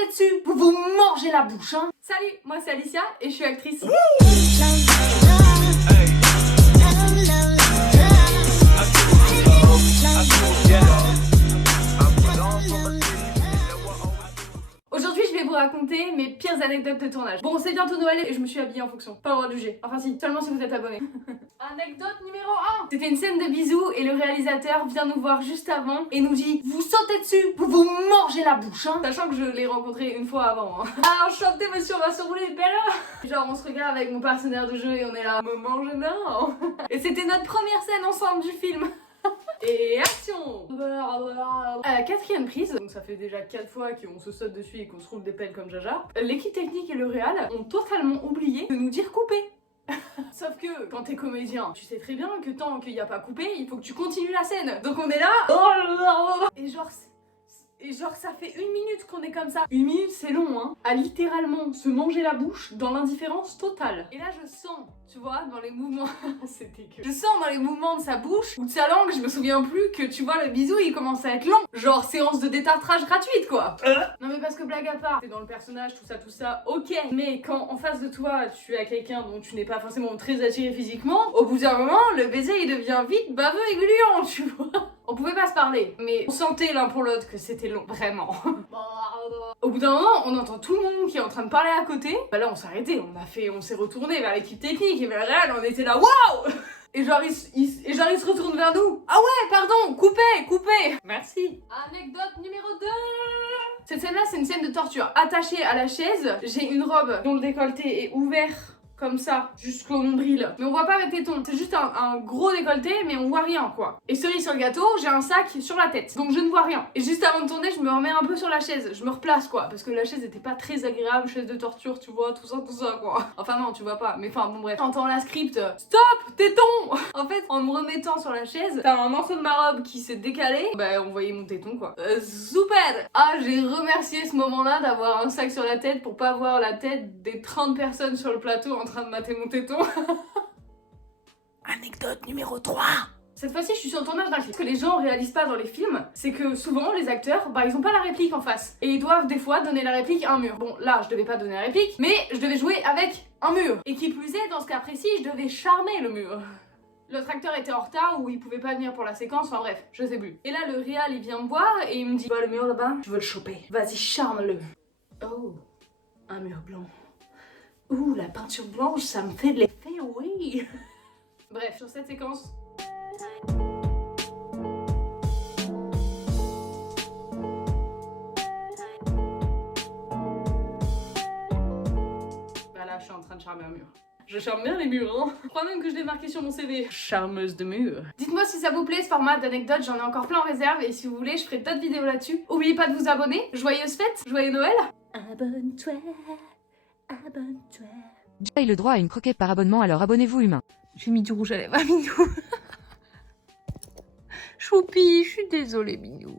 sautez dessus, vous vous mangez la bouche, hein. Salut, moi c'est Alicia et je suis actrice. Aujourd'hui, je vais vous raconter mes pires anecdotes de tournage. Bon, c'est bientôt Noël et je me suis habillée en fonction. Pas le droit de juger. Enfin si, seulement si vous êtes abonné. Anecdote numéro 1. C'était une scène de bisous et le réalisateur vient nous voir juste avant et nous dit: vous sautez dessus, vous vous mangez la bouche, hein. Sachant que je l'ai rencontré une fois avant, hein. Ah, enchanté monsieur, on va survoler belle. Genre on se regarde avec mon partenaire de jeu et on est là, me mange non. Et c'était notre première scène ensemble du film. Et action! Quatrième prise, donc ça fait déjà 4 fois qu'on se saute dessus et qu'on se roule des pelles comme Jaja. L'équipe technique et le réal ont totalement oublié de nous dire couper. Sauf que quand t'es comédien, tu sais très bien que tant qu'il n'y a pas coupé, il faut que tu continues la scène. Donc on est là, et genre ça fait 1 minute qu'on est comme ça. 1 minute c'est long, hein. À littéralement se manger la bouche dans l'indifférence totale. Et là je sens, tu vois, dans les mouvements, c'est dégueu. Je sens dans les mouvements de sa bouche ou de sa langue, je me souviens plus, que tu vois le bisou il commence à être long. Genre séance de détartrage gratuite quoi. Non mais parce que blague à part, t'es dans le personnage, tout ça, ok. Mais quand en face de toi tu as quelqu'un dont tu n'es pas forcément très attiré physiquement, au bout d'un moment le baiser il devient vite baveux et gluant, tu vois. On pouvait pas se parler, mais on sentait l'un pour l'autre que c'était long, vraiment. Au bout d'un moment, on entend tout le monde qui est en train de parler à côté. Bah là, on s'est arrêté, on s'est retourné vers l'équipe technique et vers le réel, on était là, waouh! Et genre, il se retourne vers nous. Ah ouais, pardon, coupez! Merci. Anecdote numéro 2. Cette scène-là, c'est une scène de torture. Attachée à la chaise, j'ai une robe dont le décolleté est ouvert comme ça, jusqu'au nombril. Mais on voit pas mes tétons, c'est juste un gros décolleté, mais on voit rien, quoi. Et cerise sur le gâteau, j'ai un sac sur la tête, donc je ne vois rien. Et juste avant de tourner, je me remets un peu sur la chaise, je me replace, quoi, parce que la chaise était pas très agréable, chaise de torture, tu vois, tout ça, quoi. Enfin non, tu vois pas, mais enfin, bon bref. J'entends la script, stop, téton. En fait, en me remettant sur la chaise, t'as un morceau de ma robe qui s'est décalé, bah on voyait mon téton, quoi. Super. Ah, j'ai remercié ce moment-là d'avoir un sac sur la tête pour pas voir la tête des 30 personnes sur le plateau en train de mater mon téton. Anecdote numéro 3. Cette fois-ci, je suis sur le tournage d'un film. Ce que les gens réalisent pas dans les films, c'est que souvent, les acteurs, bah ils ont pas la réplique en face. Et ils doivent des fois donner la réplique à un mur. Bon, là, je devais pas donner la réplique, mais je devais jouer avec un mur. Et qui plus est, dans ce cas précis, je devais charmer le mur. L'autre acteur était en retard ou il pouvait pas venir pour la séquence, enfin bref, je sais plus. Et là, le réal, il vient me voir et il me dit: bah, le mur là-bas, je veux le choper. Vas-y, charme-le. Oh, un mur blanc. Ouh, la peinture blanche, ça me fait de l'effet, oui. Bref, sur cette séquence... Bah là, je suis en train de charmer un mur. Je charme bien les murs, hein. Je crois même que je l'ai marqué sur mon CV. Charmeuse de mur. Dites-moi si ça vous plaît ce format d'anecdotes, j'en ai encore plein en réserve et si vous voulez, je ferai d'autres vidéos là-dessus. N'oubliez pas de vous abonner. Joyeuses fêtes, joyeux Noël. Abonne-toi. Abonne-toi. Jay a le droit à une croquette par abonnement, alors abonnez-vous humain. J'ai mis du rouge à lèvres à Minou. Choupi, je suis désolée Minou.